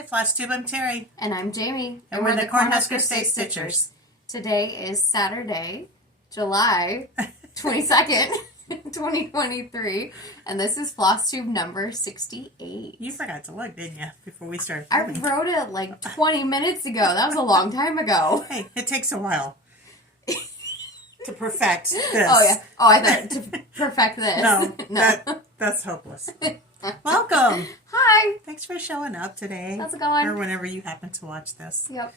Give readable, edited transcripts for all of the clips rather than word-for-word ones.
Hi Flosstube, I'm Terri. And I'm Jamie. And we're the Cornhusker State Stitchers. Today is Saturday, July 22nd, 2023. And this is Flosstube number 68. You forgot to look, didn't you, before we started I filming? wrote it like 20 minutes ago. That was a long time ago. Hey, it takes a while to perfect this. Oh, yeah. Oh, I thought to perfect this. No. That's hopeless. Welcome. Hi. Thanks for showing up today. How's it going? Or whenever you happen to watch this. Yep.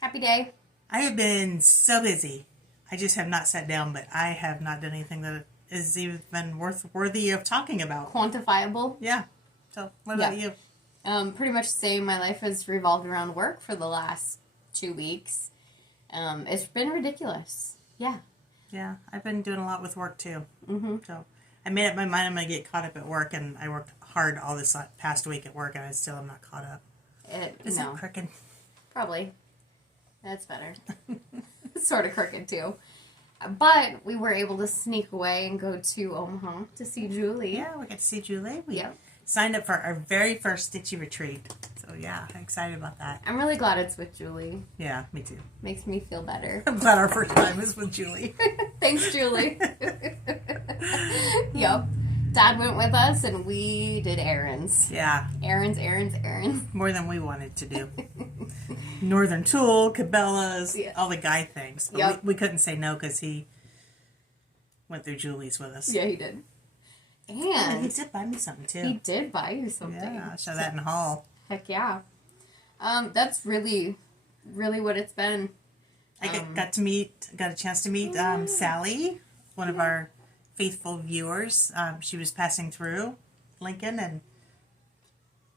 Happy day. I have been so busy. I just have not sat down, but I have not done anything that is even worthy of talking about. Quantifiable. Yeah. So, what about you? Pretty much the same. My life has revolved around work for the last 2 weeks. It's been ridiculous. Yeah. Yeah, I've been doing a lot with work too. Mm-hmm. So I made up my mind I'm going to get caught up at work, and I worked hard all this past week at work, and I still am not caught up. Is that crooked? Probably. That's better. It's sort of crooked too. But we were able to sneak away and go to Omaha to see Julie. Yeah, we got to see Julie. We Yep. signed up for our very first Stitchy retreat. So yeah, I'm excited about that. I'm really glad it's with Julie. Yeah, me too. Makes me feel better. I'm glad our first time is with Julie. Thanks, Julie. Yep. Dad went with us and we did errands. Yeah. Errands. More than we wanted to do. Northern Tool, Cabela's, Yeah. all the guy things. But Yep. we couldn't say no because he went through Julie's with us. Yeah, he did. And he And did buy me something too. he did buy you something. Yeah, I'll show that in the hall. Heck yeah. That's really what it's been. I got a chance to meet Sally, one of our faithful viewers. She was passing through Lincoln and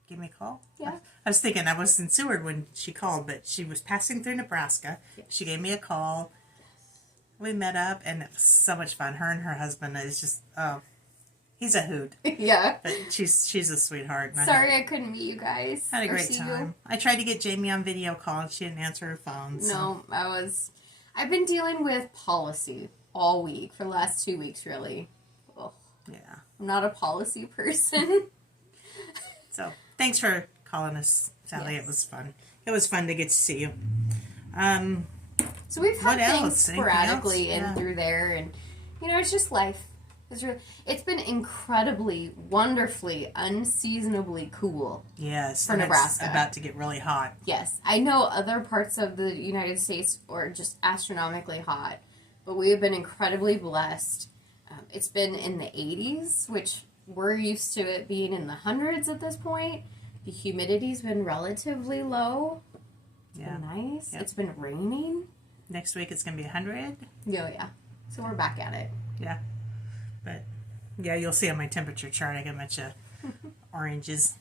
gave me a call. Yeah. I was thinking I was in Seward when she called, but she was passing through Nebraska. Yes. She gave me a call. We met up, and it was so much fun. Her and her husband is just, he's a hoot. Yeah. But she's a sweetheart. And Sorry I couldn't meet you guys. I had a or great see time. I tried to get Jamie on video call, and she didn't answer her phone. So. No, I've been dealing with policy all week, for the last 2 weeks, really. Ugh. Yeah. I'm not a policy person. So, thanks for calling us, Sally. Yes. It was fun. It was fun to get to see you. So we've had What things else? Anything sporadically else? in Yeah. through there, and, it's just life. It's been incredibly, wonderfully, unseasonably cool. Yes. For and it's Nebraska. about to get really hot. Yes, I know other parts of the United States are just astronomically hot, but we have been incredibly blessed. It's been in the 80s, which we're used to it being in the hundreds at this point. The humidity's been relatively low. It's Yeah. been nice. Yep. It's been raining. Next week it's going to be 100. Yeah. So we're back at it. Yeah. But, yeah, you'll see on my temperature chart I got a bunch of oranges.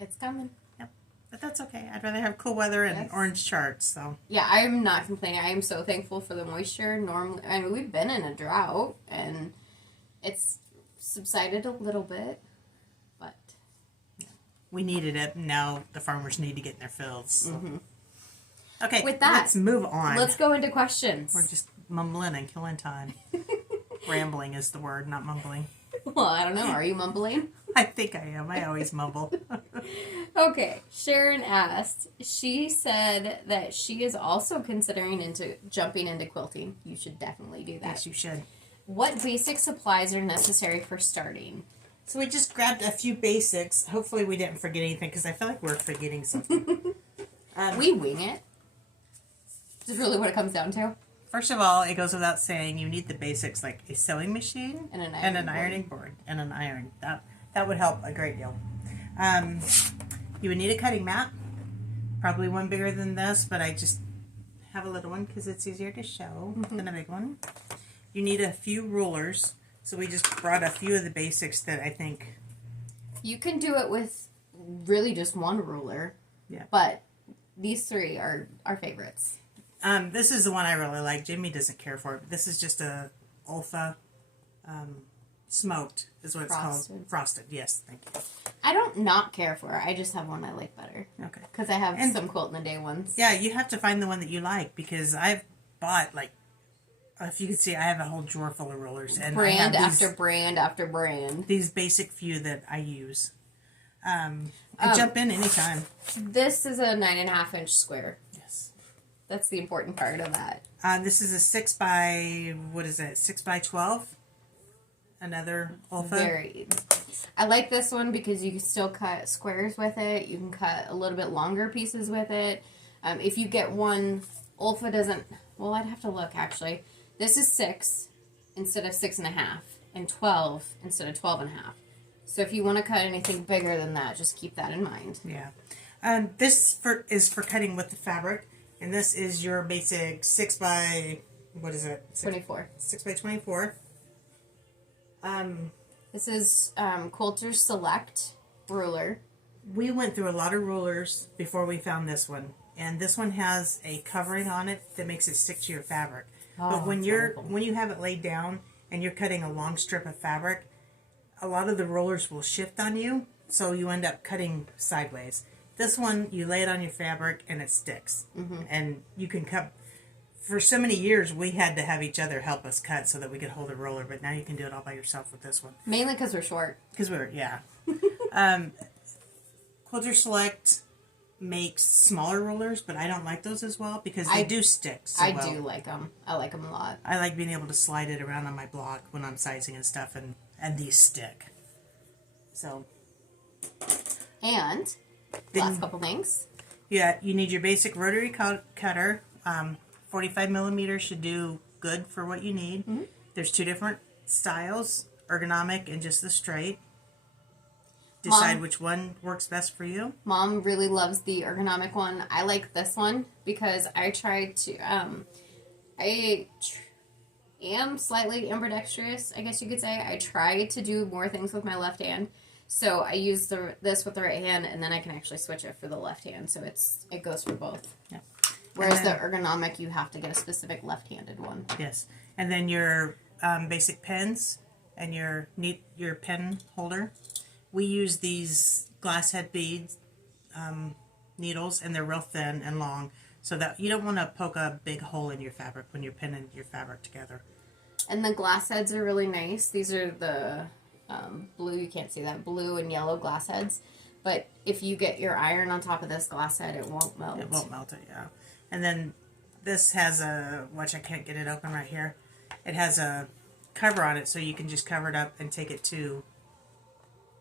It's coming. Yep. But that's okay. I'd rather have cool weather and Yes. orange charts. So, Yeah, I am not complaining. I am so thankful for the moisture. Normally, we've been in a drought, and it's subsided a little bit, but we needed it. Now the farmers need to get in their fields. So. Mm-hmm. Okay. With that, let's move on. let's go into questions. We're just mumbling and killing time. Rambling is the word, not mumbling. Well, I don't know. Are you mumbling? I think I am. I always mumble. Okay. Sharon asked. She said that she is also considering jumping into quilting. You should definitely do that. Yes, you should. What basic supplies are necessary for starting? So we just grabbed a few basics. Hopefully we didn't forget anything because I feel like we're forgetting something. We wing it. Is really what it comes down to. First of all, it goes without saying you need the basics like a sewing machine And an ironing board and an iron. That would help a great deal. You would need a cutting mat. Probably one bigger than this, but I just have a little one because it's easier to show than a big one. You need a few rulers. So we just brought a few of the basics that I think... You can do it with really just one ruler. Yeah. But these three are our favorites. This is the one I really like. Jamie doesn't care for it. But this is just a Olfa smoked is what it's called. Frosted, yes. Thank you. I don't not care for it. I just have one I like better. Okay. Because I have some Quilt in a Day ones. Yeah, you have to find the one that you like because I've bought like if you can see, I have a whole drawer full of rulers. And brand I have after brand after brand. These basic few that I use. I jump in anytime. This is a 9.5-inch square. Yes. That's the important part of that. This is a 6 by, what is it, 6 by 12? Another Olfa. Very. I like this one because you can still cut squares with it. You can cut a little bit longer pieces with it. If you get one, Olfa doesn't, well, I'd have to look actually. This is 6 instead of 6.5, and 12 instead of 12.5. So if you want to cut anything bigger than that, just keep that in mind. Yeah. This is for cutting with the fabric, and this is your basic 6 by, what is it? 24. 6 by 24. This is Quilter Select ruler. We went through a lot of rulers before we found this one, and this one has a covering on it that makes it stick to your fabric. But when you have it laid down and you're cutting a long strip of fabric, a lot of the rollers will shift on you, so you end up cutting sideways. This one, you lay it on your fabric and it sticks. And you can cut. For so many years, we had to have each other help us cut so that we could hold a roller, but now you can do it all by yourself with this one. Mainly because we're short. Because we're, yeah. Quilter Select makes smaller rollers, but I don't like those as well because they do stick so well. I do like them. I like them a lot. I like being able to slide it around on my block when I'm sizing and stuff, and these stick. So. And last couple things. Yeah, you need your basic rotary cutter. 45 millimeters should do good for what you need. There's 2 different styles, ergonomic and just the straight. Decide which one works best for you. Mom really loves the ergonomic one. I like this one because I tried to, I am slightly ambidextrous, I guess you could say. I try to do more things with my left hand. So I use this with the right hand, and then I can actually switch it for the left hand. So it goes for both. Yeah. Whereas the ergonomic, you have to get a specific left-handed one. Yes. And then your basic pens and your pen holder. We use these glass head beads needles, and they're real thin and long, so that you don't want to poke a big hole in your fabric when you're pinning your fabric together. And the glass heads are really nice. These are the blue, you can't see that, blue and yellow glass heads. But if you get your iron on top of this glass head, it won't melt. It won't melt it, yeah. And then this has watch, I can't get it open right here. It has a cover on it, so you can just cover it up and take it to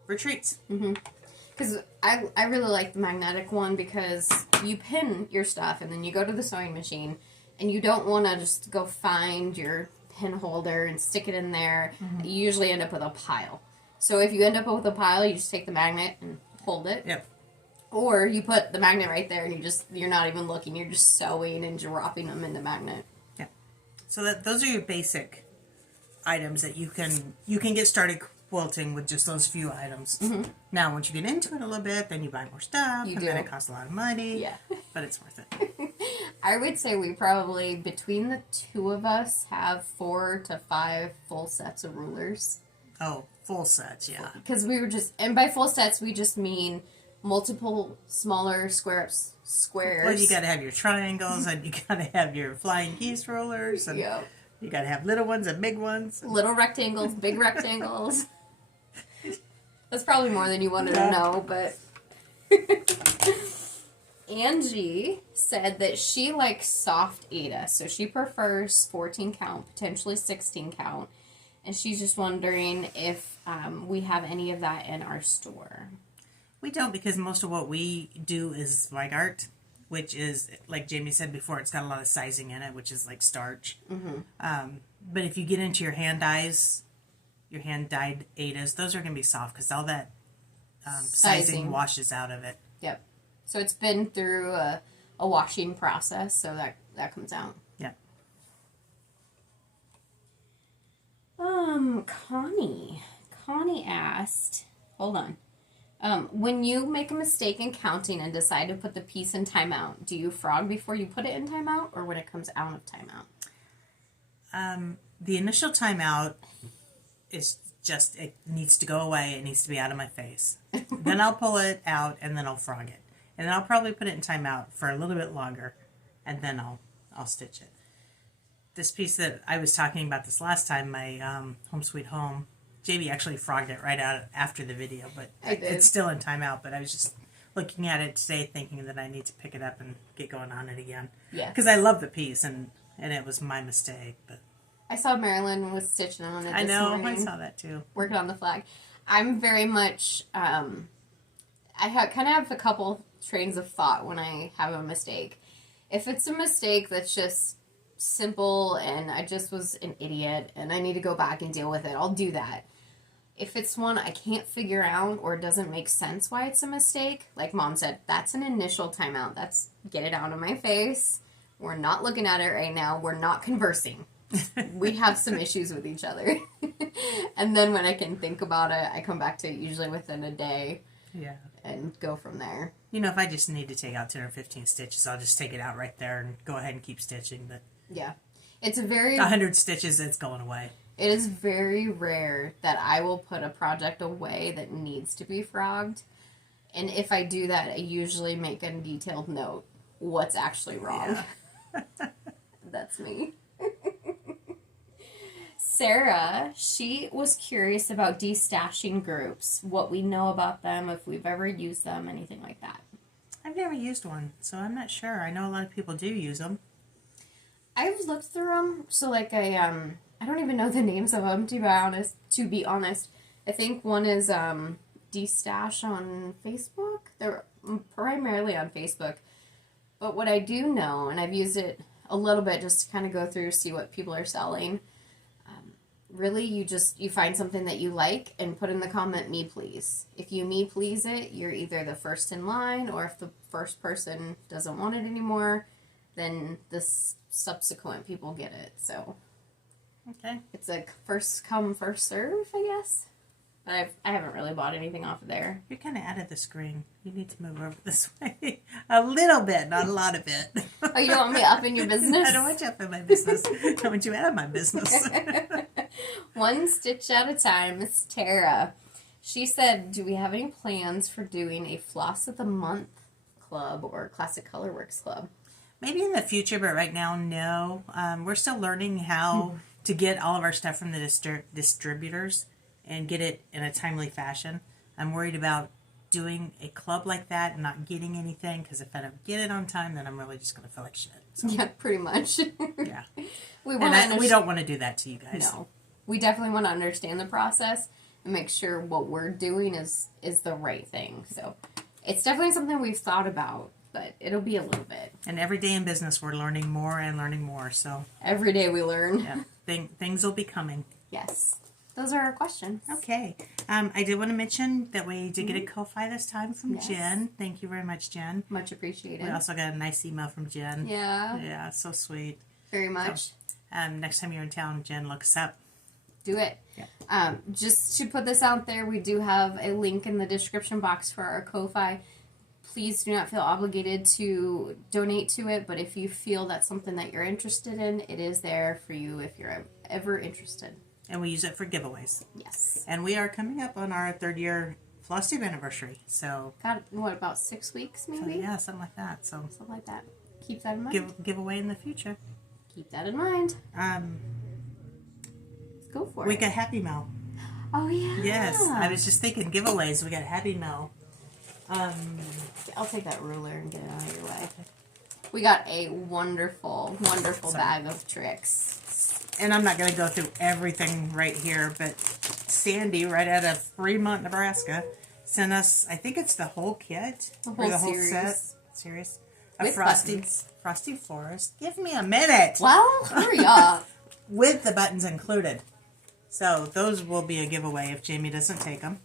retreats. Because I really like the magnetic one because you pin your stuff and then you go to the sewing machine and you don't want to just go find your pin holder and stick it in there. You usually end up with a pile. So if you end up with a pile, you just take the magnet and hold it. Yep. Or you put the magnet right there and you're not even looking. You're just sewing and dropping them in the magnet. Yeah. So those are your basic items that you can get started quilting with just those few items. Now, once you get into it a little bit, then you buy more stuff, then it costs a lot of money. Yeah. But it's worth it. I would say we probably, between the 2 of us, have 4 to 5 full sets of rulers. Oh, full sets, yeah. Because we were and by full sets, we just mean multiple smaller squares. Well, you got to have your triangles, and you got to have your flying geese rollers, and you got to have little ones and big ones. Little rectangles, big rectangles. That's probably more than you wanted to know, but Angie said that she likes soft Ada, so she prefers 14 count, potentially 16 count, and she's just wondering if we have any of that in our store. We don't, because most of what we do is white art, which is, like Jamie said before, it's got a lot of sizing in it, which is like starch. But if you get into your hand dyes, your hand dyed Adas, those are going to be soft because all that sizing washes out of it. Yep. So it's been through a washing process, so that comes out. Yeah. Connie asked, hold on. When you make a mistake in counting and decide to put the piece in timeout, do you frog before you put it in timeout or when it comes out of timeout? The initial timeout is just, it needs to go away. It needs to be out of my face. Then I'll pull it out and then I'll frog it. And then I'll probably put it in timeout for a little bit longer and then I'll stitch it. This piece that I was talking about this last time, my Home Sweet Home Jamie actually frogged it right out after the video, but I did. it's still in timeout. But I was just looking at it today, thinking that I need to pick it up and get going on it again. Yeah. Because I love the piece, and it was my mistake. But I saw Marilyn was stitching on it. I this know, morning, I saw that too. working on the flag. I'm very much. I kind of have a couple trains of thought when I have a mistake. If it's a mistake that's just simple and I just was an idiot and I need to go back and deal with it, I'll do that. If it's one I can't figure out or it doesn't make sense why it's a mistake, like Mom said, that's an initial timeout. That's get it out of my face. We're not looking at it right now. We're not conversing. We have some issues with each other. And then when I can think about it, I come back to it usually within a day. Yeah. And go from there. You know, if I just need to take out 10 or 15 stitches, I'll just take it out right there and go ahead and keep stitching. But yeah. It's a very... 100 stitches, it's going away. It is very rare that I will put a project away that needs to be frogged. And if I do that, I usually make a detailed note what's actually wrong. Yeah. That's me. Sarah, she was curious about destashing groups, what we know about them, if we've ever used them, anything like that. I've never used one, so I'm not sure. I know a lot of people do use them. I've looked through them, so like I don't even know the names of them, to be honest. I think one is Destash on Facebook. They're primarily on Facebook. But what I do know, and I've used it a little bit just to kind of go through, see what people are selling. Really, you find something that you like and put in the comment, me please. If you me please it, you're either the first in line, or if the first person doesn't want it anymore, then the subsequent people get it. So Okay. it's a first come, first serve, I guess. But I haven't really bought anything off of there. You're kind of out of the screen. You need to move over this way. A little bit, not a lot of it. Oh, you don't want me up in your business? I don't want you up in my business. I want you out of my business. One stitch at a time. It's Tara. She said, do we have any plans for doing a Floss of the Month club or Classic Colorworks club? Maybe in the future, but right now, no. We're still learning how to get all of our stuff from the distributors and get it in a timely fashion. I'm worried about doing a club like that and not getting anything, because if I don't get it on time, then I'm really just going to feel like shit. So, Yeah, pretty much. yeah. we don't want to do that to you guys. No. We definitely want to understand the process and make sure what we're doing is the right thing. So it's definitely something we've thought about, but it'll be a little bit. And every day in business, we're learning more and learning more. So Every day we learn. yeah, things will be coming. Yes. Those are our questions. Okay. I did want to mention that we did get a Ko-Fi this time from Yes. Jen. Thank you very much, Jen. Much appreciated. We also got a nice email from Jen. Yeah. Yeah, so sweet. Very much. Next time you're in town, Jen, look us up. Do it. Yeah. Just to put this out there, we do have a link in the description box for our Ko-Fi. Please do not feel obligated to donate to it, but if you feel that's something that you're interested in, it is there for you if you're ever interested. And we use it for giveaways. Yes. And we are coming up on our 3rd year Flosstube anniversary. So, Got, what, about 6 weeks maybe? yeah, something like that. So, Something like that. Keep that in mind. giveaway in the future. Keep that in mind. Let's go for We it. got Happy Mail. Oh, yeah. Yes. I was just thinking giveaways. We got Happy Mail. I'll take that ruler and get it out of your way. We got a wonderful, wonderful bag of tricks. And I'm not going to go through everything right here, but Sandy, right out of Fremont, Nebraska, sent us, I think it's the whole kit. The or whole the whole series. set. Series. A With Frosty Forest. Give me a minute. Well, hurry up. With the buttons included. So those will be a giveaway if Jamie doesn't take them.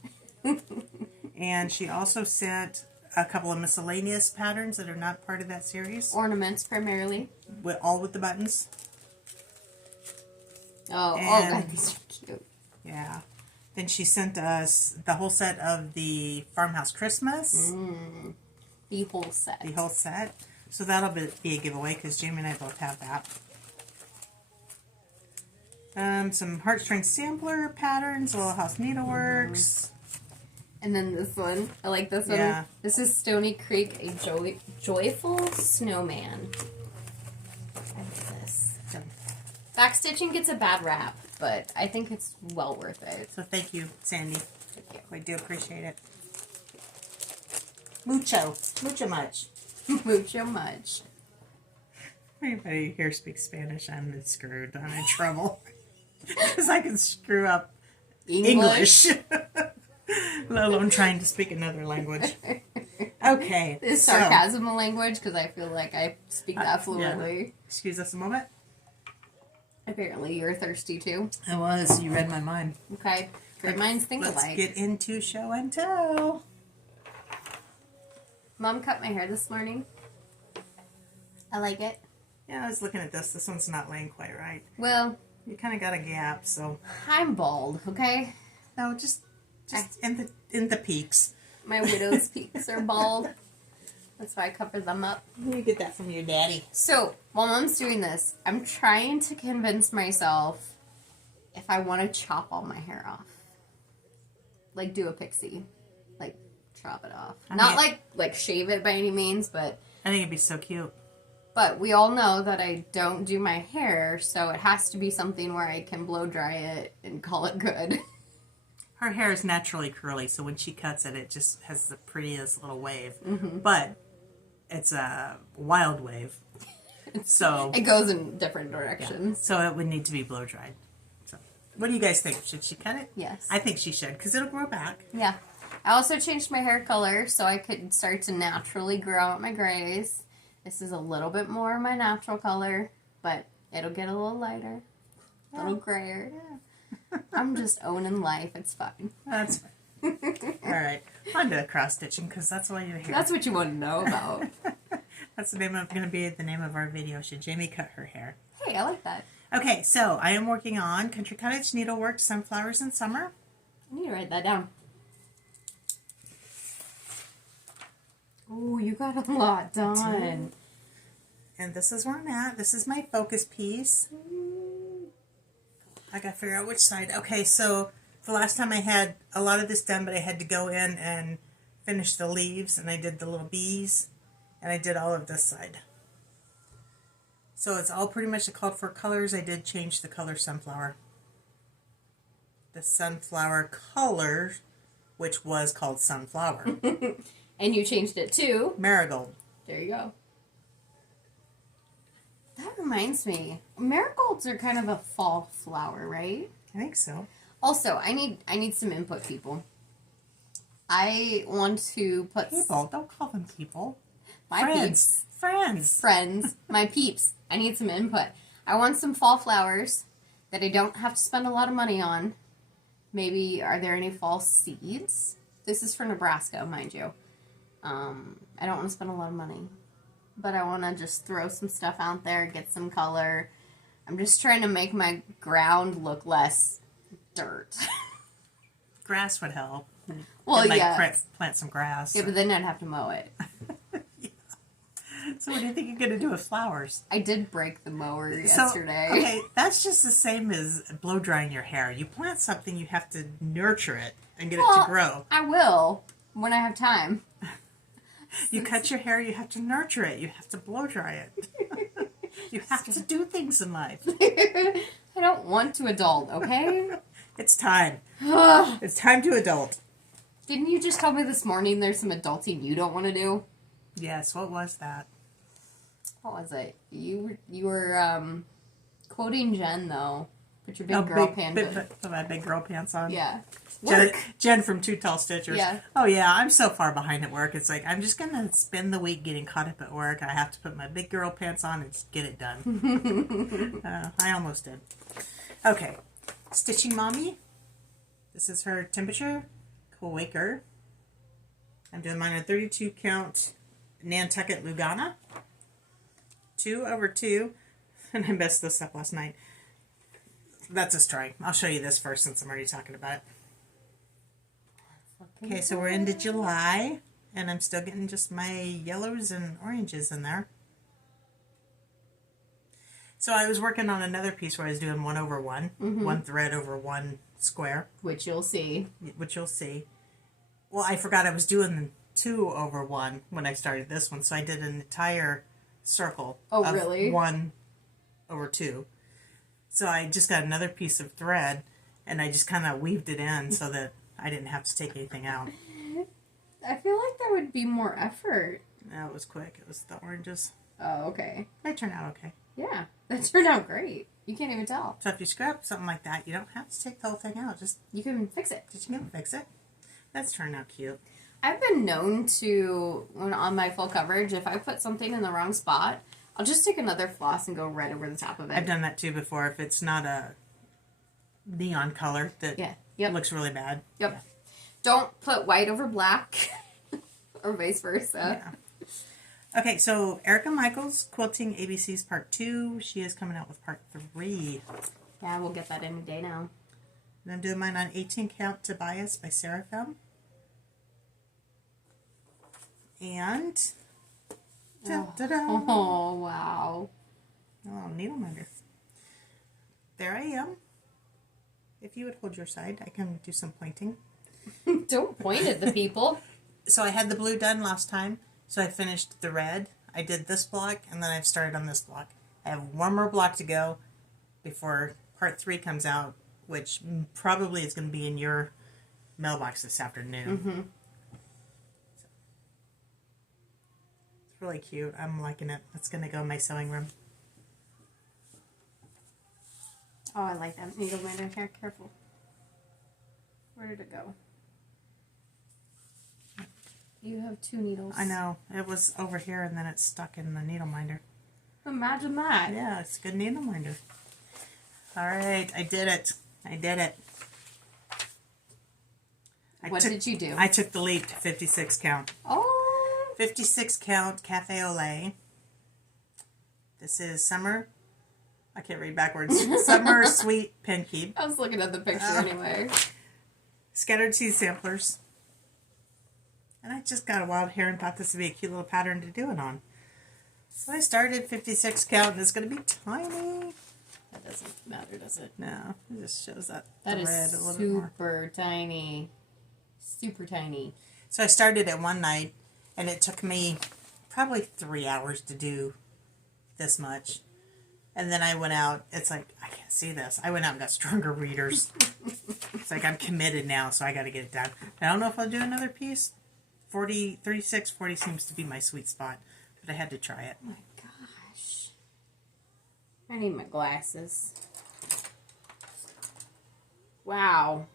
And she also sent a couple of miscellaneous patterns that are not part of that series. Ornaments primarily. All with the buttons. Oh, And- God, these are cute. Yeah. Then she sent us the whole set of the Farmhouse Christmas. The whole set. The whole set. So that'll be a giveaway because Jamie and I both have that. Some heartstring sampler patterns, Little House Needleworks. And then this one. I like this one. Yeah. This is Stony Creek, a joyful snowman. I like this. Backstitching gets a bad rap, but I think it's well worth it. So thank you, Sandy. Thank you. We do appreciate it. Mucho much. Mucho much. Anybody here speaks Spanish, I'm screwed. I'm in trouble. Because I can screw up English. Let alone trying to speak another language. Okay. Is sarcasm a language? Because I feel like I speak that fluently. Yeah. Excuse us a moment. Apparently you're thirsty too. I was. You read my mind. Okay. Great minds think alike. Let's get into show and tell. Mom cut my hair this morning. I like it. Yeah, I was looking at this. This one's not laying quite right. Well, you kind of got a gap, so. I'm bald, okay? No, just in the peaks. My widow's peaks are bald. That's why I cover them up. You get that from your daddy. So, while Mom's doing this, I'm trying to convince myself if I want to chop all my hair off. Like, do a pixie. Like, chop it off. Not like shave it by any means, but... I think it'd be so cute. But we all know that I don't do my hair, so it has to be something where I can blow dry it and call it good. Her hair is naturally curly, so when she cuts it, it just has the prettiest little wave. Mm-hmm. But it's a wild wave. So it goes in different directions. Yeah. So it would need to be blow dried. So, what do you guys think? Should she cut it? Yes. I think she should, because it'll grow back. Yeah. I also changed my hair color so I could start to naturally grow out my grays. This is a little bit more my natural color, but it'll get a little lighter, a little grayer. Yeah. I'm just owning life. It's fine. That's fine. All right. On to cross stitching, because that's why you're here. That's what you want to know about. That's going to be the name of our video. Should Jamie cut her hair? Hey, I like that. Okay, so I am working on Country Cottage Needlework Sunflowers in Summer. I need to write that down. Oh, you got a lot done. And this is where I'm at. This is my focus piece. I gotta figure out which side. Okay, so the last time I had a lot of this done, but I had to go in and finish the leaves, and I did the little bees, and I did all of this side. So it's all pretty much the called for colors. I did change the color sunflower. The sunflower color, which was called sunflower. And you changed it to? Marigold. There you go. That reminds me, marigolds are kind of a fall flower, right? I think so. Also, I need some input, people. I want to put... People? Don't call them people. My peeps. Friends. My peeps. I need some input. I want some fall flowers that I don't have to spend a lot of money on. Maybe, are there any fall seeds? This is for Nebraska, mind you. I don't want to spend a lot of money. But I want to just throw some stuff out there, get some color. I'm just trying to make my ground look less dirt. Grass would help. Well, yeah. Plant some grass. Yeah, but then I'd have to mow it. Yeah. So what do you think you're going to do with flowers? I did break the mower yesterday. So, okay, that's just the same as blow drying your hair. You plant something, you have to nurture it and get it to grow. I will, when I have time. You cut your hair, you have to nurture it. You have to blow dry it. You have to do things in life. I don't want to adult, okay? It's time. It's time to adult. Didn't you just tell me this morning there's some adulting you don't want to do? Yes, what was that? What was it? You were quoting Jen, though. Put your big girl pants on. Put my big girl pants on. Yeah. Jen from Two Tall Stitchers. Yeah. Oh, yeah, I'm so far behind at work. It's like, I'm just going to spend the week getting caught up at work. I have to put my big girl pants on and just get it done. I almost did. Okay. Stitching Mommy. This is her temperature. Quaker. I'm doing mine on 32 count Nantucket Lugana. 2/2. And I messed this up last night. That's a story. I'll show you this first since I'm already talking about it. Okay, so we're into July, and I'm still getting just my yellows and oranges in there. So I was working on another piece where I was doing 1/1, one thread over one square. Which you'll see. Which you'll see. Well, I forgot I was doing 2/1 when I started this one, so I did an entire circle. Oh, really? 1/2. So I just got another piece of thread, and I just kind of weaved it in so that I didn't have to take anything out. I feel like that would be more effort. No, it was quick. It was the oranges. Oh, okay. They turned out okay. Yeah, that turned out great. You can't even tell. So if you screw up something like that, you don't have to take the whole thing out. You can fix it. You can fix it. That's turned out cute. I've been known to, when on my full coverage, if I put something in the wrong spot, I'll just take another floss and go right over the top of it. I've done that too before. If it's not a neon color that looks really bad. Yep. Yeah. Don't put white over black or vice versa. Yeah. Okay, so Erica Michaels, Quilting ABCs Part 2. She is coming out with Part 3. Yeah, we'll get that any day now. And I'm doing mine on 18 Count Tobias by Seraphim. And oh, wow. Oh, needle minder. There I am. If you would hold your side, I can do some pointing. Don't point at the people. So I had the blue done last time, so I finished the red. I did this block, and then I've started on this block. I have one more block to go before Part 3 comes out, which probably is going to be in your mailbox this afternoon. Mm-hmm. Really cute. I'm liking it. It's going to go in my sewing room. Oh, I like that needle minder. Here, careful. Where did it go? You have 2 needles. I know. It was over here and then it's stuck in the needle minder. Imagine that. Yeah, it's a good needle minder. All right. I did it. I did it. What did you do? I took the leap to 56 count. Oh. 56 count Cafe au lait. This is Summer. I can't read backwards. Summer Sweet Pen Keep. I was looking at the picture anyway. Scattered seed samplers. And I just got a wild hair and thought this would be a cute little pattern to do it on. So I started 56 count and it's going to be tiny. That doesn't matter, does it? No, it just shows that that the is red a little bit more. super tiny. Super tiny. So I started it one night. And it took me probably 3 hours to do this much. And then I went out. It's like, I can't see this. I went out and got stronger readers. It's like, I'm committed now, so I got to get it done. I don't know if I'll do another piece. 36, 40 seems to be my sweet spot. But I had to try it. Oh my gosh. I need my glasses. Wow.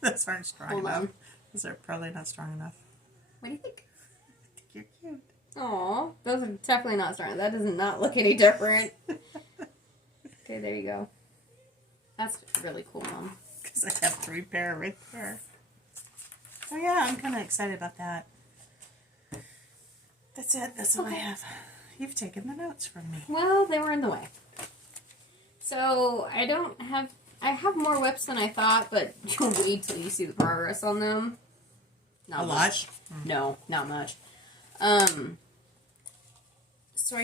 Those aren't strong Hold enough. on. Those are probably not strong enough. What do you think? You're cute. Aw, those are definitely not strong. That does not look any different. Okay, there you go. That's really cool, Mom. Because I have 3 pair right there. So yeah, I'm kind of excited about that. That's it. That's all I have. You've taken the notes from me. Well, they were in the way. So, I have more whips than I thought, but you'll wait till you see the progress on them. Not a much. lot? No, not much. So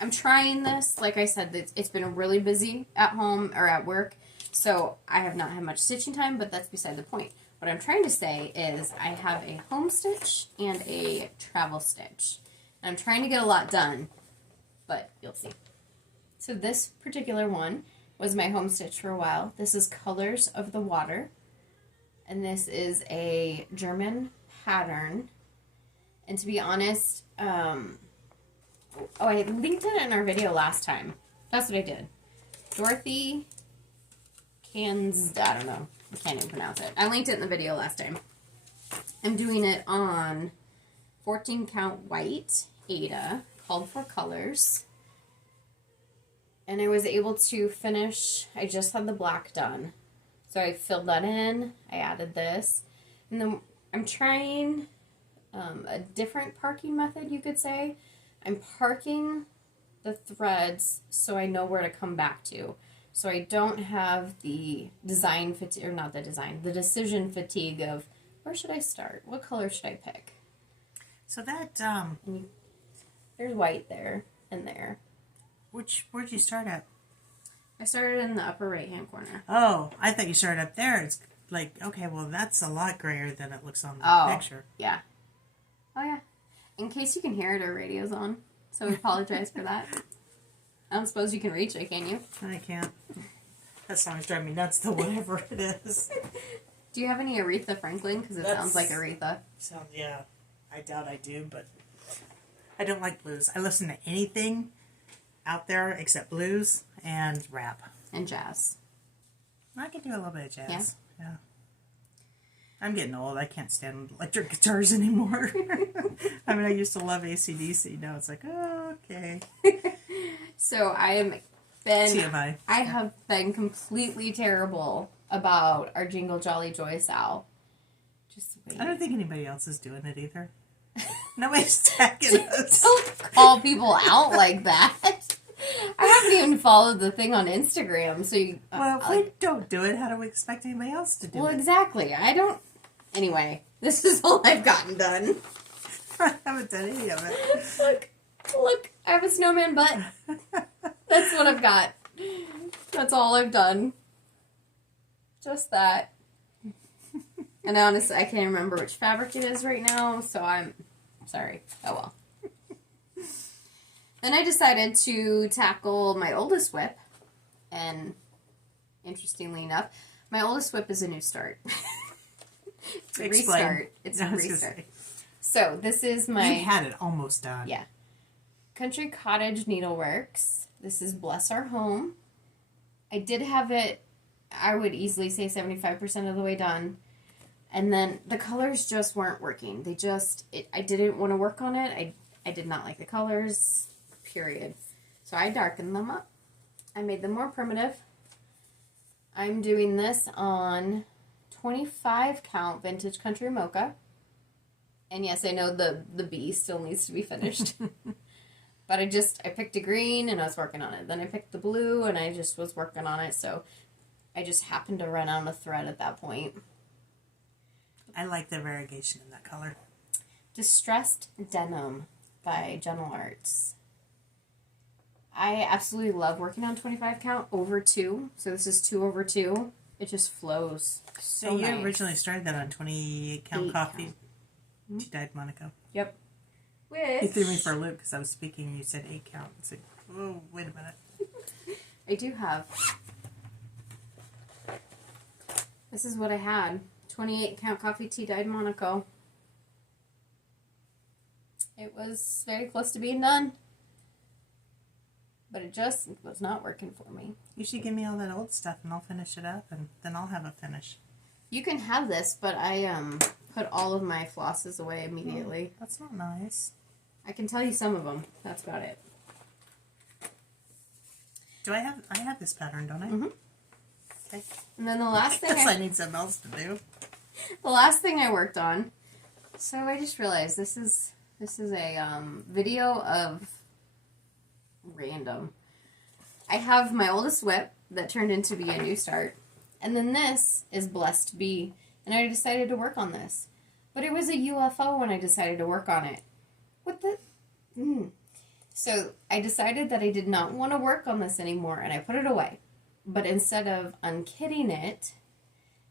I'm trying this. Like I said, it's been really busy at home or at work, so I have not had much stitching time, but that's beside the point. What I'm trying to say is I have a home stitch and a travel stitch. And I'm trying to get a lot done, but you'll see. So this particular one was my home stitch for a while. This is Colors of the Water. And this is a German pattern. And to be honest, I linked it in our video last time. That's what I did. Dorothy Cans, I don't know. I can't even pronounce it. I linked it in the video last time. I'm doing it on 14 count white Ada, called for colors. And I was able to finish, I just had the black done. So I filled that in, I added this. And then I'm trying a different parking method, you could say. I'm parking the threads so I know where to come back to. So I don't have the design fatigue, or not the design, the decision fatigue of where should I start? What color should I pick? So that, there's white there and there. where'd you start at? I started in the upper right-hand corner. Oh, I thought you started up there. It's like, okay, well, that's a lot grayer than it looks on the picture. Yeah. Oh, yeah. In case you can hear it, our radio's on, so we apologize for that. I don't suppose you can reach it, can you? I can't. That song's driving me nuts, though, whatever it is. Do you have any Aretha Franklin? Because it sounds like Aretha. Sounds, yeah. I doubt I do, but I don't like blues. I listen to anything out there except blues and rap. And jazz. I can do a little bit of jazz. Yeah. I'm getting old. I can't stand electric guitars anymore. I mean, I used to love AC/DC. Now it's like, oh, okay. So I TMI. have been completely terrible about our Jingle Jolly Joy Sow. Just wait. I don't think anybody else is doing it either. Nobody's tagging us. Don't call people out like that. I haven't even followed the thing on Instagram, so you... Well, if we don't do it, how do we expect anybody else to do it? Well, exactly. I don't... Anyway, this is all I've gotten done. I haven't done any of it. Look, I have a snowman butt. That's what I've got. That's all I've done. Just that. And honestly, I can't remember which fabric it is right now, so I'm sorry. Oh well. Then I decided to tackle my oldest whip, and interestingly enough, my oldest whip is a new start. It's a restart. It's a restart. So this is my... You had it almost done. Yeah. Country Cottage Needleworks. This is Bless Our Home. I did have it, I would easily say 75% of the way done. And then the colors just weren't working. They just... I didn't want to work on it. I did not like the colors, period. So I darkened them up. I made them more primitive. I'm doing this on 25 count Vintage Country Mocha. And yes, I know the B still needs to be finished. But I picked a green and I was working on it. Then I picked the blue and I just was working on it. So I just happened to run out of thread at that point. I like the variegation in that color. Distressed Denim by Gentle Arts. I absolutely love working on 25 count over 2. So this is 2 over 2. It just flows so you nice. originally started that on 28 count coffee. She died Monaco. Yep. You threw me for a loop because I was speaking and you said 8 count. It's like, oh, wait a minute. I do have. This is what I had. 28 count coffee tea dyed Monaco. It was very close to being done. But it just was not working for me. You should give me all that old stuff and I'll finish it up and then I'll have a finish. You can have this, but I put all of my flosses away immediately. Oh, that's not nice. I can tell you some of them. That's about it. Do I have this pattern, don't I? Mm-hmm. Okay. And then the last thing I need something else to do. The last thing I worked on. So I just realized this is a video of random. I have my oldest whip that turned into be a new start. And then this is Blessed Bee. And I decided to work on this. But it was a UFO when I decided to work on it. What the? So I decided that I did not want to work on this anymore. And I put it away. But instead of unkitting it,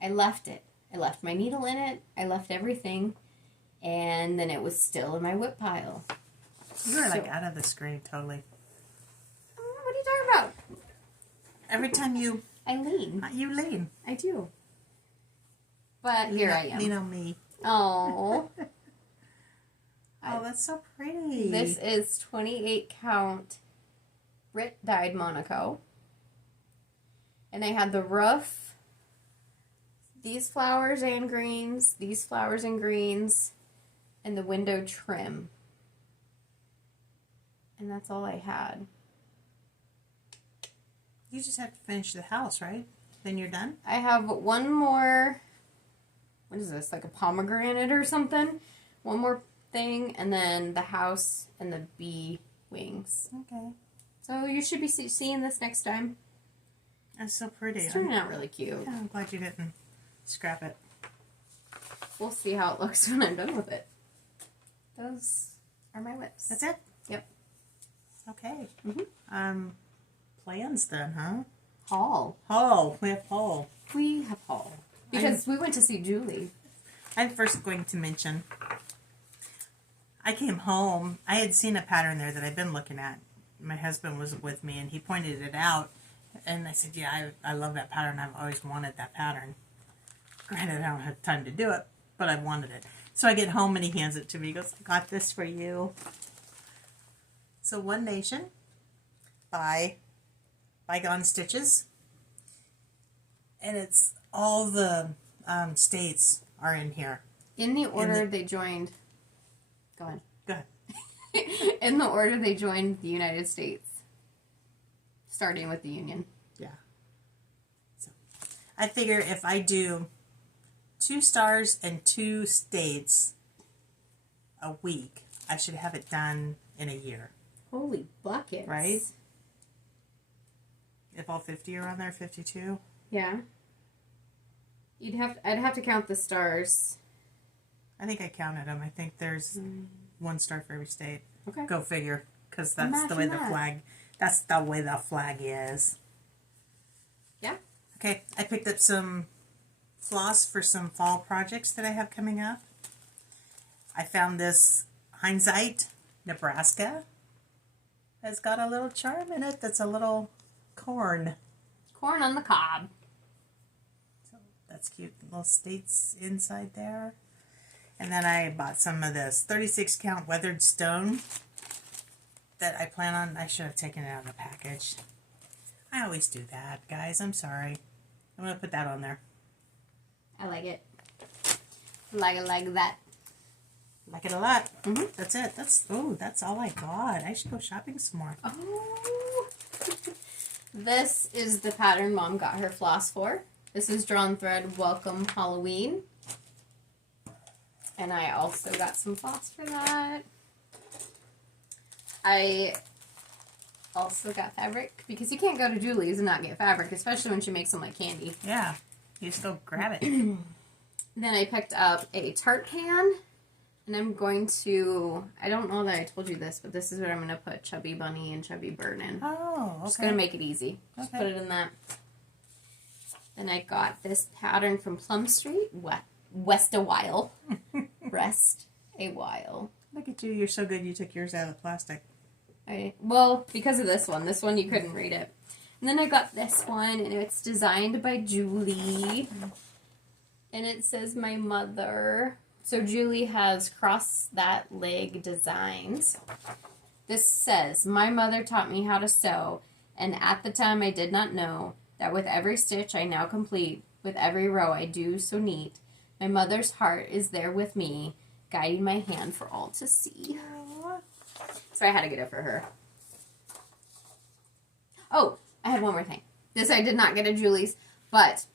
I left it. I left my needle in it. I left everything. And then it was still in my whip pile. You were like out of the screen totally. What are you talking about? Every time I lean. You lean. I do. But here I am. Lean on me. Oh. Oh, that's so pretty. This is 28 count Brit dyed Monaco. And I had the roof, these flowers and greens, these flowers and greens, and the window trim. And that's all I had. You just have to finish the house, right? Then you're done? I have one more, what is this, like a pomegranate or something? One more thing, and then the house and the bee wings. Okay. So you should be seeing this next time. That's so pretty. It's turning out really cute. Yeah, I'm glad you didn't scrap it. We'll see how it looks when I'm done with it. Those are my whips. That's it? Yep. Okay. Mm-hmm. Plans then, huh? Haul. Haul. We have haul. We have haul. Because we went to see Julie. I'm first going to mention, I came home. I had seen a pattern there that I've been looking at. my husband was with me, and he pointed it out, and I said, yeah, I love that pattern. I've always wanted that pattern. Granted, I don't have time to do it, but I wanted it. So I get home, and he hands it to me. He goes, I got this for you. So One Nation by Bygone Stitches. And it's all the states are in here. In the order they joined. Go ahead. Go ahead. In the order they joined the United States. Starting with the Union. Yeah. So I figure if I do 2 stars and 2 states a week, I should have it done in a year. Holy buckets. Right? If all 50 are on there, 52. Yeah. I'd have to count the stars. I think I counted them. I think there's 1 star for every state. Okay. Go figure, because that's the way the flag. That's the way the flag is. Yeah. Okay, I picked up some floss for some fall projects that I have coming up. I found this Hindsight, Nebraska. It's got a little charm in it. That's a little corn. Corn on the cob. So that's cute. Little states inside there. And then I bought some of this 36 count weathered stone that I plan on. I should have taken it out of the package. I always do that, guys. I'm sorry. I'm going to put that on there. I like it. Like it like that. Like it a lot. Mm-hmm. That's it. That's all I got. I should go shopping some more. Oh. This is the pattern Mom got her floss for. This is Drawn Thread Welcome Halloween. And I also got some floss for that. I also got fabric, because you can't go to Julie's and not get fabric, especially when she makes them like candy. Yeah. You just go grab it. Then I picked up a tart pan, and I'm going to, I don't know that I told you this, but this is what I'm going to put Chubby Bunny and Chubby Bird in. Oh, okay. Just going to make it easy. Just put it in that. Then I got this pattern from Plum Street, West a While. Rest a While. Look at you. You're so good you took yours out of the plastic. Well, because of this one. This one you couldn't read it. And then I got this one, and it's designed by Julie. And it says my mother. So Julie has cross that leg designs. This says, my mother taught me how to sew, and at the time I did not know that with every stitch I now complete, with every row I do so neat, my mother's heart is there with me, guiding my hand for all to see. So I had to get it for her. Oh, I had one more thing. This I did not get at Julie's, but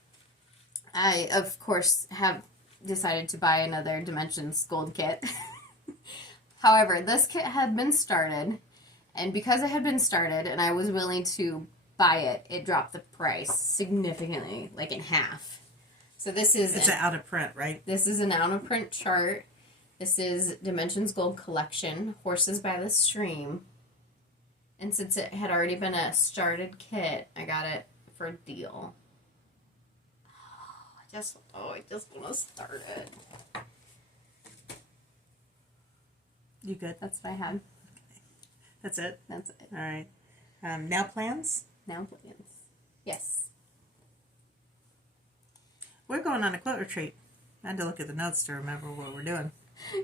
I, of course, have decided to buy another Dimensions Gold kit. However, this kit had been started, and because it had been started and I was willing to buy it, it dropped the price significantly, like in half. So this is... It's an out of print, right? This is an out of print chart. This is Dimensions Gold Collection, Horses by the Stream. And since it had already been a started kit, I got it for a deal. I just want to start it. You good? That's what I had. Okay. That's it? That's it. All right. Now plans? Now plans. Yes. We're going on a quilt retreat. I had to look at the notes to remember what we're doing.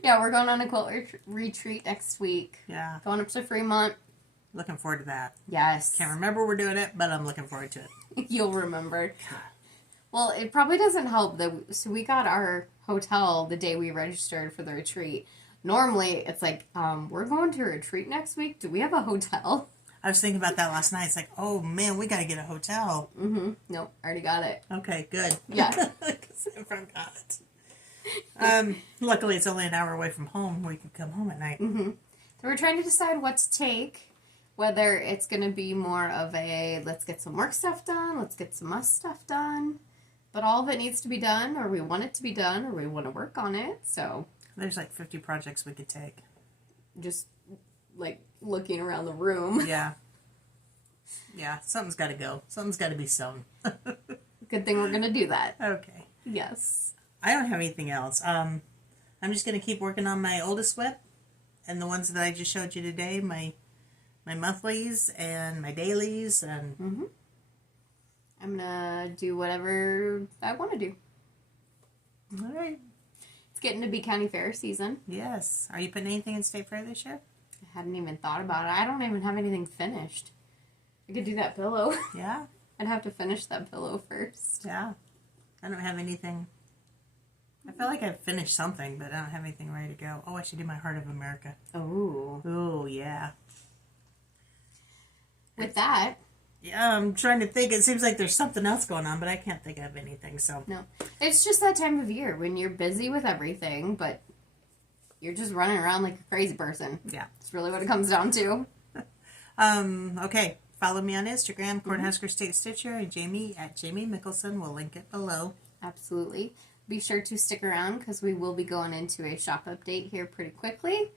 Yeah, we're going on a quilt retreat next week. Yeah. Going up to Fremont. Looking forward to that. Yes. Can't remember we're doing it, but I'm looking forward to it. You'll remember. Well, it probably doesn't help that. So we got our hotel the day we registered for the retreat. Normally, it's like, we're going to a retreat next week. Do we have a hotel? I was thinking about that last night. It's like, oh man, we got to get a hotel. Mm-hmm. Nope, already got it. Okay, good. Yeah. Because I forgot. Luckily, it's only an hour away from home. We can come home at night. Mm-hmm. So we're trying to decide what to take. Whether it's going to be more of a, let's get some work stuff done, let's get some us stuff done. But all of it needs to be done, or we want it to be done, or we want to work on it. So there's like 50 projects we could take. Just like looking around the room. Yeah. Yeah, something's got to go. Something's got to be sewn. Good thing we're going to do that. Okay. Yes. I don't have anything else. I'm just going to keep working on my oldest whip and the ones that I just showed you today, my my monthlies and my dailies, and I'm gonna do whatever I want to do. all right. It's getting to be county fair season. Yes. Are you putting anything in state fair this year? I hadn't even thought about it. I don't even have anything finished. I could do that pillow. Yeah. I'd have to finish that pillow first. Yeah. I don't have anything. I feel like I've finished something, but I don't have anything ready to go. Oh, I should do my Heart of America. Oh. Oh, yeah. With that. Yeah, I'm trying to think. It seems like there's something else going on, but I can't think of anything, so. No. It's just that time of year when you're busy with everything, but you're just running around like a crazy person. Yeah. That's really what it comes down to. Okay. Follow me on Instagram, Cornhusker State Stitcher, and Jamie at Jamie Mickelson. We'll link it below. Absolutely. Be sure to stick around because we will be going into a shop update here pretty quickly.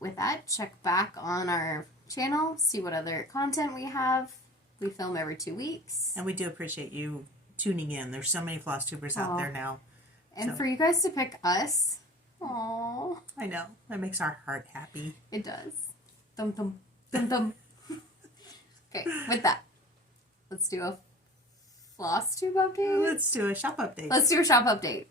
With that, check back on our channel, see what other content we have. We film every 2 weeks. And we do appreciate you tuning in. There's so many Flosstubers out there now. And for you guys to pick us, aww. I know. That makes our heart happy. It does. Dum dum. Dum dum. Okay, with that, let's do a Flosstube update. Let's do a shop update. Let's do a shop update.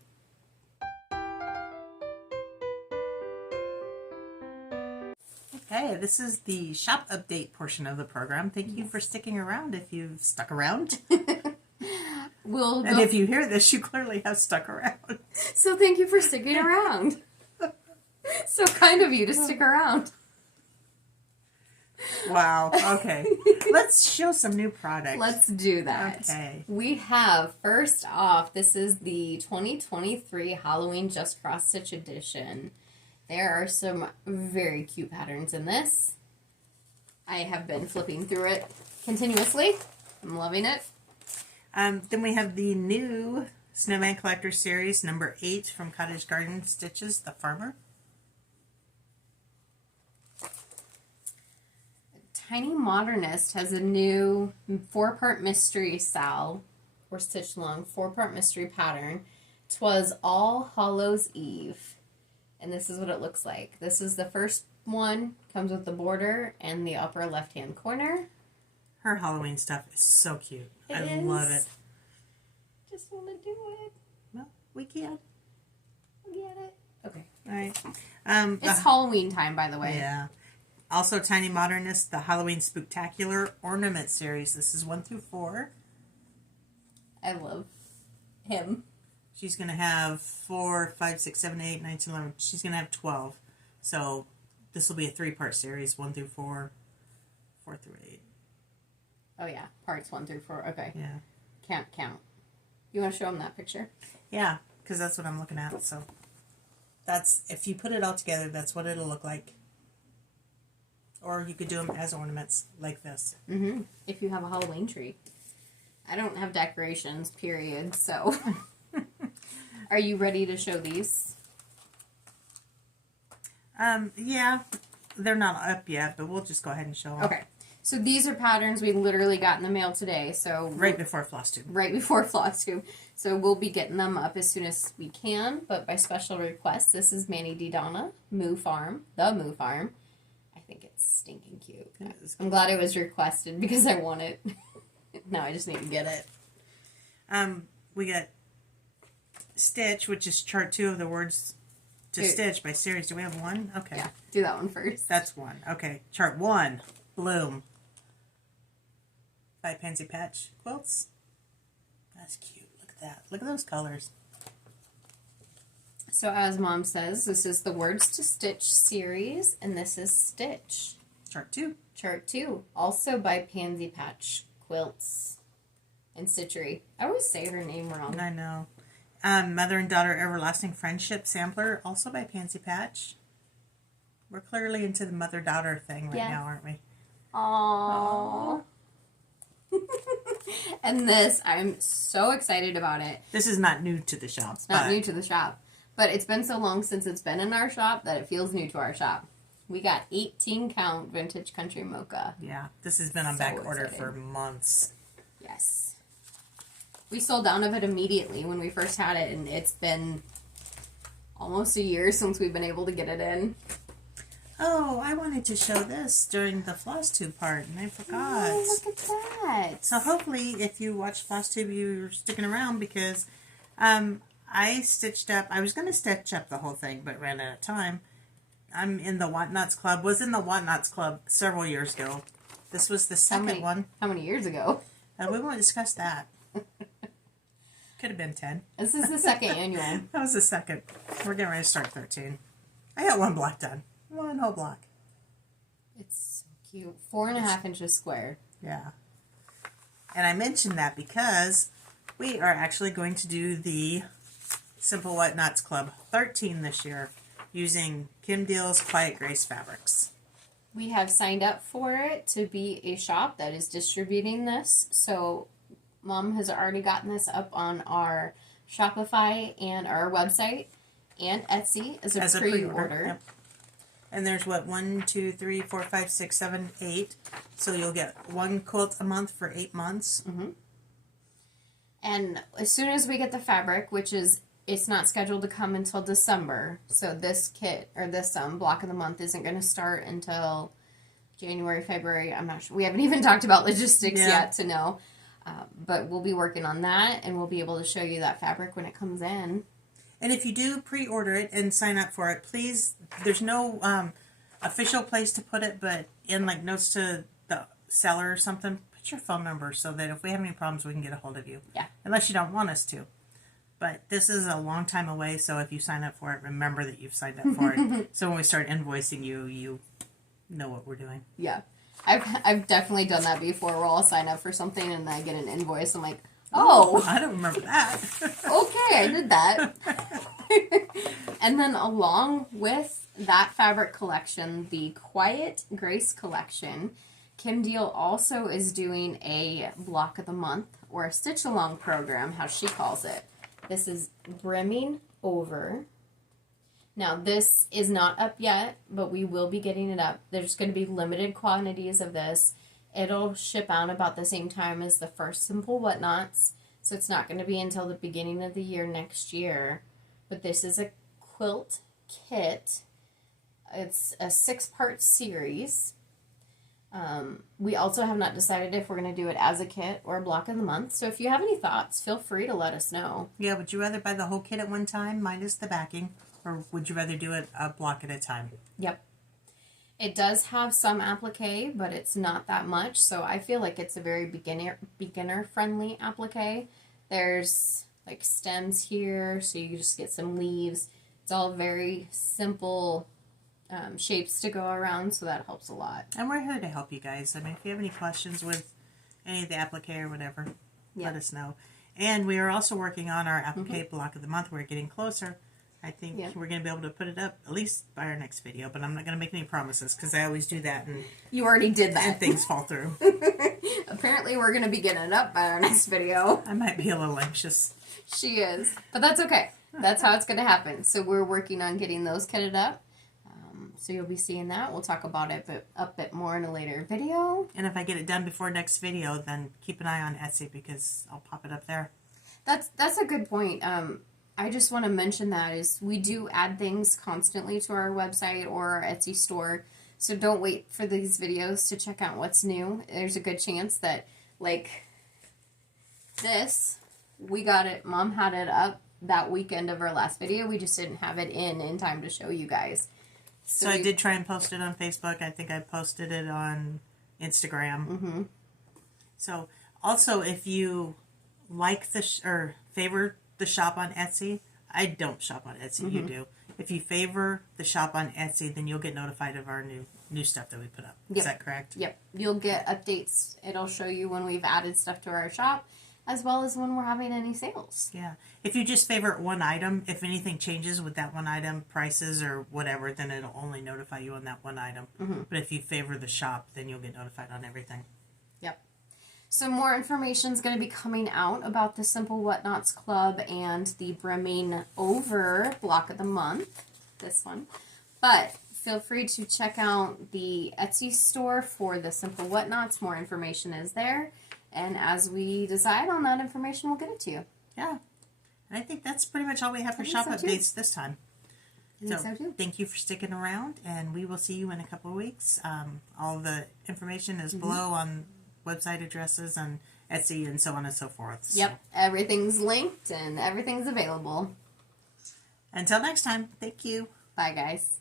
Okay, this is the shop update portion of the program. Thank you for sticking around if you've stuck around. And if you hear this, you clearly have stuck around. So thank you for sticking around. So kind of you to stick around. Wow. Okay. Let's show some new products. Let's do that. Okay. We have, first off, this is the 2023 Halloween Just Cross Stitch Edition. There are some very cute patterns in this. I have been flipping through it continuously. I'm loving it. Then we have the new Snowman Collector Series, number 8 from Cottage Garden Stitches, The Farmer. Tiny Modernist has a new 4-part mystery sal, or stitch long, 4-part mystery pattern. 'Twas All Hallows Eve. And this is what it looks like. This is the first one, comes with the border and the upper left-hand corner. Her Halloween stuff is so cute. I It love is. it. Just want to do it. Well, we can. Get it. Okay. All right. It's Halloween time, by the way. Yeah. Also, Tiny Modernist, the Halloween Spooktacular Ornament Series. This is 1 through 4. I love him. She's going to have 4, 5, 6, 7, 8, 9, 10, 11. She's going to have 12. So, this will be a 3-part series, 1 through 4, 4 through 8. Oh, yeah. Parts 1 through 4. Okay. Yeah. Can't count. You want to show him that picture? Yeah, because that's what I'm looking at. So, that's, if you put it all together, that's what it'll look like. Or you could do them as ornaments like this. Mm-hmm. If you have a Halloween tree. I don't have decorations, period, so. Are you ready to show these? Yeah. They're not up yet, but we'll just go ahead and show them. Okay. So these are patterns we literally got in the mail today, so. Right before Flosstube. Right before Flosstube. So we'll be getting them up as soon as we can, but by special request, this is Manny D. Donna, Moo Farm, the Moo Farm. I think it's stinking cute. I'm glad it was requested because I want it. Now I just need to get it. We got Stitch, which is chart 2 of the words to stitch by series. Do we have one? Okay. Yeah, do that one first. That's one. Okay. Chart 1, Bloom. By Pansy Patch Quilts. That's cute. Look at that. Look at those colors. So as Mom says, this is the Words to Stitch series, and this is Stitch. Chart 2. Chart 2, also by Pansy Patch Quilts and Stitchery. I always say her name wrong. I know. Mother and Daughter Everlasting Friendship Sampler, also by Pansy Patch. We're clearly into the mother-daughter thing right now, aren't we? Aww. And this, I'm so excited about it. This is not new to the shop. It's not new to the shop. But it's been so long since it's been in our shop that it feels new to our shop. We got 18 count Vintage Country Mocha. Yeah, this has been on back order for months. Yes. We sold out of it immediately when we first had it, and it's been almost a year since we've been able to get it in. Oh, I wanted to show this during the Flosstube part, and I forgot. Oh, look at that. So hopefully, if you watch Flosstube, you're sticking around because I stitched up. I was going to stitch up the whole thing, but ran out of time. I'm in the Whatnots Club. Was in the Whatnots Club several years ago. This was the second one. How many years ago? We won't discuss that. Could have been 10. This is the second annual. That was the second. We're getting ready to start 13. I got one block done. One whole block. It's so cute. 4.5 inches square. Yeah. And I mentioned that because we are actually going to do the Simple Whatnots Club 13 this year using Kim Deal's Quiet Grace fabrics. We have signed up for it to be a shop that is distributing this. So Mom has already gotten this up on our Shopify and our website and Etsy as a pre-order. Yep. And there's what, 1, 2, 3, 4, 5, 6, 7, 8. So you'll get one quilt a month for 8 months. Mm-hmm. And as soon as we get the fabric, which is, it's not scheduled to come until December. So this kit, or this block of the month isn't going to start until January, February. I'm not sure. We haven't even talked about logistics yet to know. But we'll be working on that, and we'll be able to show you that fabric when it comes in. And if you do pre-order it and sign up for it, please, there's no official place to put it, but in like notes to the seller or something, put your phone number so that if we have any problems, we can get a hold of you. Yeah. Unless you don't want us to. But this is a long time away, so if you sign up for it, remember that you've signed up for it. So when we start invoicing you, you know what we're doing. Yeah. I've definitely done that before where I'll sign up for something and I get an invoice. I'm like, oh. I don't remember that. Okay, I did that. And then along with that fabric collection, the Quiet Grace collection, Kim Deal also is doing a block of the month or a stitch along program, how she calls it. This is Brimming Over. Now, this is not up yet, but we will be getting it up. There's going to be limited quantities of this. It'll ship out about the same time as the first Simple Whatnots, so it's not going to be until the beginning of the year next year. But this is a quilt kit. It's a 6-part series. We also have not decided if we're going to do it as a kit or a block of the month. So if you have any thoughts, feel free to let us know. Yeah, would you rather buy the whole kit at one time, minus the backing, or would you rather do it a block at a time? Yep. It does have some applique, but it's not that much. So I feel like it's a very beginner-friendly applique. There's like stems here, so you just get some leaves. It's all very simple shapes to go around, so that helps a lot. And we're here to help you guys. I mean, if you have any questions with any of the applique or whatever, let us know. And we are also working on our applique block of the month. We're getting closer. I think we're going to be able to put it up at least by our next video, but I'm not going to make any promises because I always do that. And you already did that. And things fall through. Apparently, we're going to be getting it up by our next video. I might be a little anxious. She is. But that's okay. That's how it's going to happen. So we're working on getting those kitted up. So you'll be seeing that. We'll talk about it a bit more in a later video. And if I get it done before next video, then keep an eye on Etsy because I'll pop it up there. That's a good point. I just want to mention that is we do add things constantly to our website or our Etsy store. So don't wait for these videos to check out what's new. There's a good chance that, like this, we got it, Mom had it up that weekend of our last video. We just didn't have it in time to show you guys. So I did try and post it on Facebook. I think I posted it on Instagram. Mm-hmm. So also, if you like or favor the shop on Etsy, I don't shop on Etsy. You do. If you favor the shop on Etsy, then you'll get notified of our new stuff that we put up. Is that correct? Yep. You'll get updates. It'll show you when we've added stuff to our shop, as well as when we're having any sales. Yeah. If you just favorite one item, if anything changes with that one item, prices or whatever, then it'll only notify you on that one item. But if you favor the shop, then you'll get notified on everything. Yep. So more information is going to be coming out about the Simple Whatnots Club and the Brimming Over block of the month, this one. But feel free to check out the Etsy store for the Simple Whatnots. More information is there. And as we decide on that information, we'll get it to you. Yeah. And I think that's pretty much all we have for shop updates this time. I think so too. Thank you for sticking around, and we will see you in a couple of weeks. All the information is below on website addresses and Etsy and so on and so forth. So. Yep, everything's linked and everything's available. Until next time, thank you. Bye, guys.